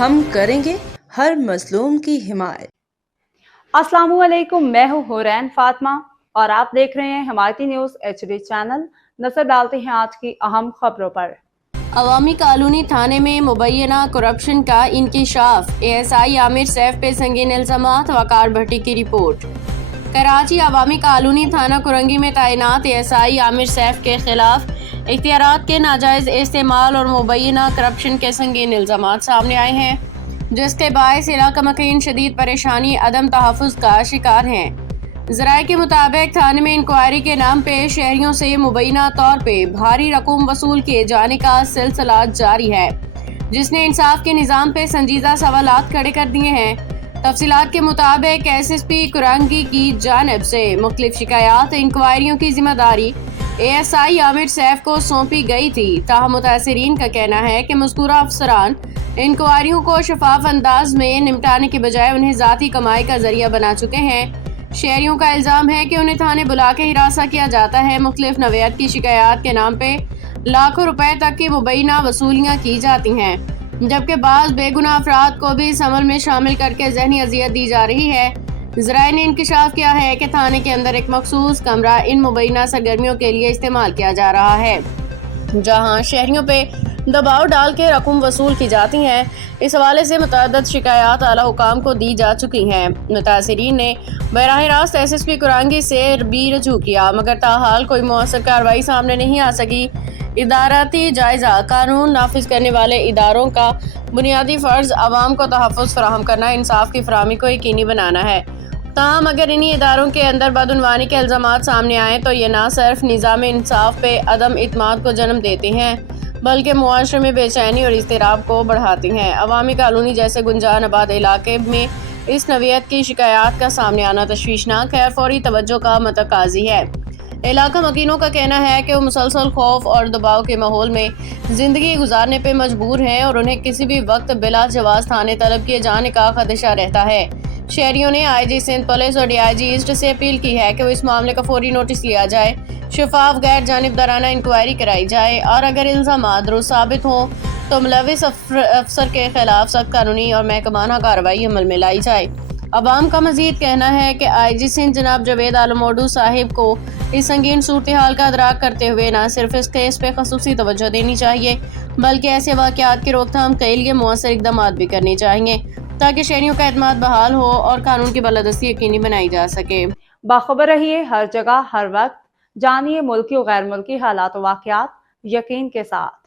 ہم کریں گے ہر مظلوم کی حمایت۔ السلام علیکم، میں ہوں حورین فاطمہ اور آپ دیکھ رہے ہیں حمایتی نیوز HD چینل۔ نظر ڈالتے ہیں آج کی اہم خبروں پر۔ عوامی کالونی تھانے میں مبینہ کرپشن کا انکشاف، ASI عامر سیف پہ سنگین الزامات، وقار بھٹی کی رپورٹ۔ کراچی عوامی کالونی تھانہ کرنگی میں تعینات ASI عامر سیف کے خلاف اختیارات کے ناجائز استعمال اور مبینہ کرپشن کے سنگین الزامات سامنے آئے ہیں، جس کے باعث علاقہ مکین شدید پریشانی، عدم تحفظ کا شکار ہیں۔ ذرائع کے مطابق تھانے میں انکوائری کے نام پہ شہریوں سے مبینہ طور پہ بھاری رقم وصول کیے جانے کا سلسلہ جاری ہے، جس نے انصاف کے نظام پہ سنجیدہ سوالات کھڑے کر دیے ہیں۔ تفصیلات کے مطابق SSP کرنگی کی جانب سے مختلف شکایات انکوائریوں کی ذمہ داری ASI عامر سیف کو سونپی گئی تھی، تاہم متاثرین کا کہنا ہے کہ مذکورہ افسران انکوائریوں کو شفاف انداز میں نمٹانے کے بجائے انہیں ذاتی کمائی کا ذریعہ بنا چکے ہیں۔ شہریوں کا الزام ہے کہ انہیں تھانے بلا کے ہراساں کیا جاتا ہے، مختلف نوعیت کی شکایات کے نام پہ لاکھوں روپے تک کی مبینہ وصولیاں کی جاتی ہیں، جبکہ بعض بے گناہ افراد کو بھی اس عمل میں شامل کر کے ذہنی اذیت دی جا رہی ہے۔ ذرائع نے انکشاف کیا ہے کہ تھانے کے اندر ایک مخصوص کمرہ ان مبینہ سرگرمیوں کے لیے استعمال کیا جا رہا ہے، جہاں شہریوں پہ دباؤ ڈال کے رقم وصول کی جاتی ہیں۔ اس حوالے سے متعدد شکایات اعلیٰ حکام کو دی جا چکی ہیں۔ متاثرین نے براہ راست SSP کرنگی سے بھی رجوع کیا، مگر تاحال کوئی مؤثر کارروائی سامنے نہیں آ سکی۔ ادارتی جائزہ: قانون نافذ کرنے والے اداروں کا بنیادی فرض عوام کو تحفظ فراہم کرنا، انصاف کی فراہمی کو یقینی بنانا ہے۔ تاہم اگر انہی اداروں کے اندر بدعنوانی کے الزامات سامنے آئیں تو یہ نہ صرف نظام انصاف پہ عدم اعتماد کو جنم دیتے ہیں، بلکہ معاشرے میں بے چینی اور اضطراب کو بڑھاتے ہیں۔ عوامی کالونی جیسے گنجان آباد علاقے میں اس نوعیت کی شکایات کا سامنے آنا تشویشناک ہے اور فوری توجہ کا متقاضی ہے۔ علاقہ مکینوں کا کہنا ہے کہ وہ مسلسل خوف اور دباؤ کے ماحول میں زندگی گزارنے پہ مجبور ہیں اور انہیں کسی بھی وقت بلا جواز تھانے طلب کیے جانے کا خدشہ رہتا ہے۔ شہریوں نے IG سندھ پولیس اور DIG ایسٹ سے اپیل کی ہے کہ وہ اس معاملے کا فوری نوٹس لیا جائے، شفاف غیر جانبدارانہ انکوائری کرائی جائے اور اگر الزامات درست ثابت ہوں تو ملوث افسر کے خلاف سخت قانونی اور محکمانہ کارروائی عمل میں لائی جائے۔ عوام کا مزید کہنا ہے کہ IG سندھ جناب جاوید عالم اوڈو صاحب کو اس سنگین صورتحال کا ادراک کرتے ہوئے نہ صرف اس کیس پہ خصوصی توجہ دینی چاہیے، بلکہ ایسے واقعات کی روک تھام کے لیے مؤثر اقدامات بھی کرنے چاہیے تاکہ شہریوں کا اعتماد بحال ہو اور قانون کی بالادستی یقینی بنائی جا سکے۔ باخبر رہیے ہر جگہ ہر وقت، جانیے ملکی و غیر ملکی حالات و واقعات یقین کے ساتھ۔